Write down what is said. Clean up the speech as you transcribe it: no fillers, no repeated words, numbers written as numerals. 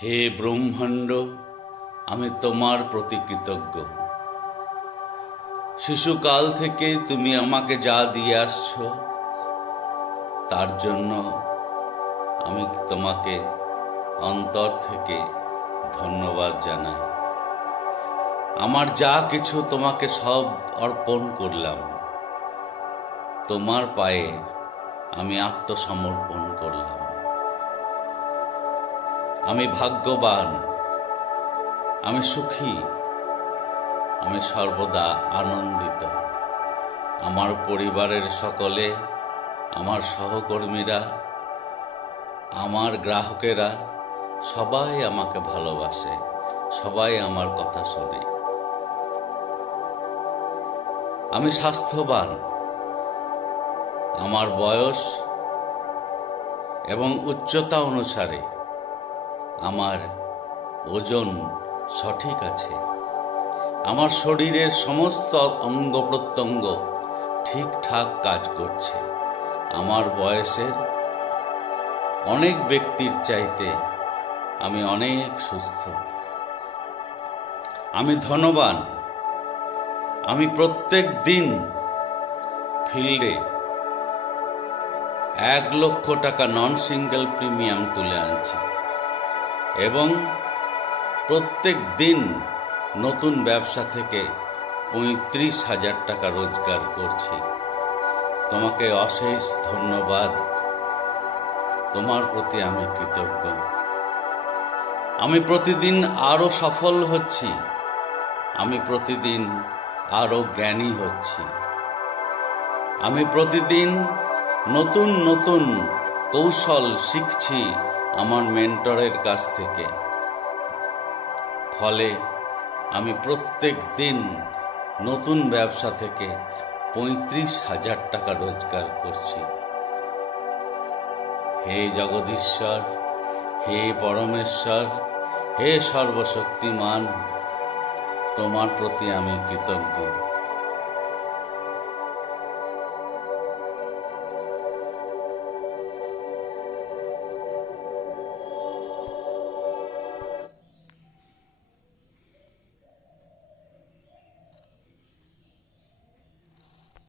হে ব্রহ্মাণ্ড, আমি তোমার প্রতি কৃতজ্ঞ। শিশুকাল থেকে তুমি আমাকে যা দিয়ে আসছো তার জন্য আমি তোমাকে অন্তর থেকে ধন্যবাদ জানাই। আমার যা কিছু তোমাকে সব অর্পণ করলাম। তোমার পায়ে আমি আত্মসমর্পণ করলাম। আমি ভাগ্যবান, আমি সুখী, আমি সর্বদা আনন্দিত। আমার পরিবারের সকলে, আমার সহকর্মীরা, আমার গ্রাহকেরা সবাই আমাকে ভালোবাসে, সবাই আমার কথা শোনে। আমি স্বাস্থ্যবান, আমার বয়স এবং উচ্চতা অনুসারে আমার ওজন সঠিক আছে। আমার শরীরের সমস্ত অঙ্গ প্রত্যঙ্গ ঠিকঠাক কাজ করছে। আমার বয়সের অনেক ব্যক্তির চাইতে আমি অনেক সুস্থ। আমি ধনবান। আমি প্রত্যেক দিন ফিল্ডে 1,00,000 টাকা নন সিঙ্গেল প্রিমিয়াম তুলে আনছি এবং প্রত্যেক দিন নতুন ব্যবসা থেকে 35,000 টাকা রোজগার করছি। তোমাকে অশেষ ধন্যবাদ। তোমার প্রতি আমি কৃতজ্ঞ। আমি প্রতিদিন আরো সফল হচ্ছি। আমি প্রতিদিন আরো জ্ঞানী হচ্ছি। আমি প্রতিদিন নতুন নতুন কৌশল শিখছি আমার মেন্টরের কাছ থেকে। ফলে আমি প্রত্যেক দিন নতুন ব্যবসা থেকে 35,000 টাকা রোজগার করছি। হে জগদীশ্বর, হে পরমেশ্বর, হে সর্বশক্তিমান, তোমার প্রতি আমি কৃতজ্ঞ।